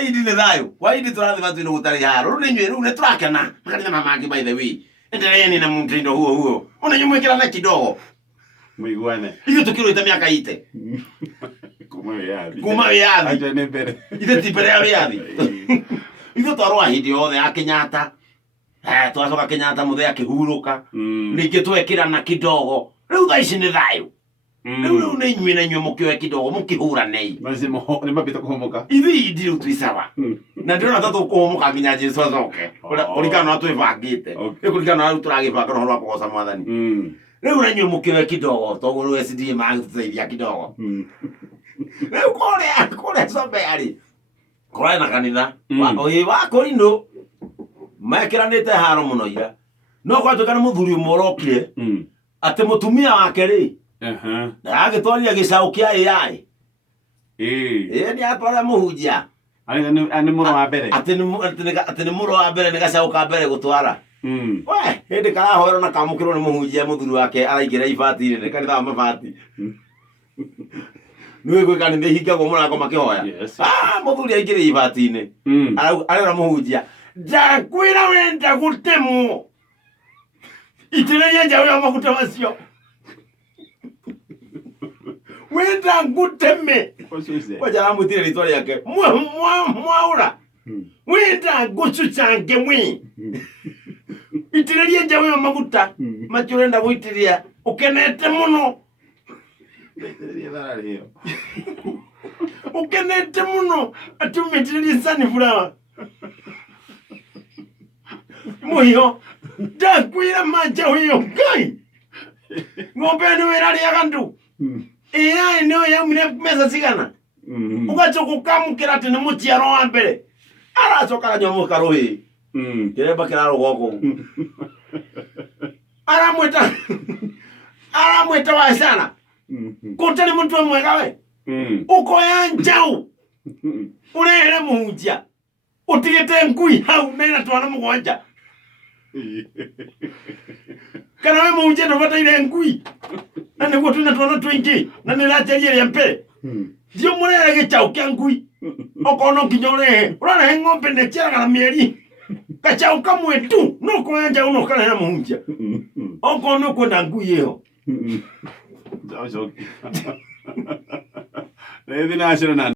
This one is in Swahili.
waidi ni thayo waidi turathi watu ni gutari haro ru ni nywe ru ne turakena makanitha mamangi by the way endeleeni na mtindo huo unanyumwekera na kidogo muiguane ile tukirota miaka ite kuma yathi aje ne mbere ile tipere ya yathi ile twarwa hindi yothe ya Kenyatta twacoka Kenyatta muthe akihuruka ningi twekira na kidogo riu thaici ni thayo riu ni nywe na nywe mukioe kidogo mukihura nei mazimo ni mapita kuhomoka ithi ndiru twisawa na ndirona tatu kuhomoka nginya Jesu acoke kurikana watu ibangite kurikana watu turagibanga no rwa kugoca mwathani riu na nywe mukioe kidogo togo ru SD magtuteithia kidogo riu kore sobeari kore na kanitha wa Korindu makiranite haro muno ira no kwatukana muthuri umorokire ati mutumia wake ri na agitwaria gicau kia AI ni atwara muhunjia ani muro wa mbere ati ni muro wa mbere ni gacau ka mbere gutwara we hindi karahoro na kamukirwo ni muhunjia muthuri wake araingira ibati ni kanitha mabati niwe gwe kanitha hingagwo murango makihoya muthuri aingire ibati-ini arera muhunjia ndakwira wenda gutemwo itireria njau ya maguta macio wenda nguteme wajara mutire ritwa riake mwaura wenda ngucucange mwi itireria njau ya maguta macio urenda guitiria ukenete muno ukenete muno ati umetireria sunflower muyo ndakwira manja huyo ngai ng'ombe ni wiraria ndu AI no yaumire meza cigana ugacoka ukamukira ati ni mutiaro wa mbere aracoka nyomoka ruhi kiremba kiraruga ku aramwita wa sana kutari muntu mwega we ukoya njau urere muhunjia utigite ngui hau na twana mugwanja kana we muhunjia ndo bataire ngui na niguo tuna twana twingi na nirateria ya mbere thio murere gicau kia ngui okono kinyore urare ng'ombe ne chera kana mieri gacau kamwe tu no koya njau no kana muhunjia okono kwenda ngui iyo Jauh-jauh. Ini nasional.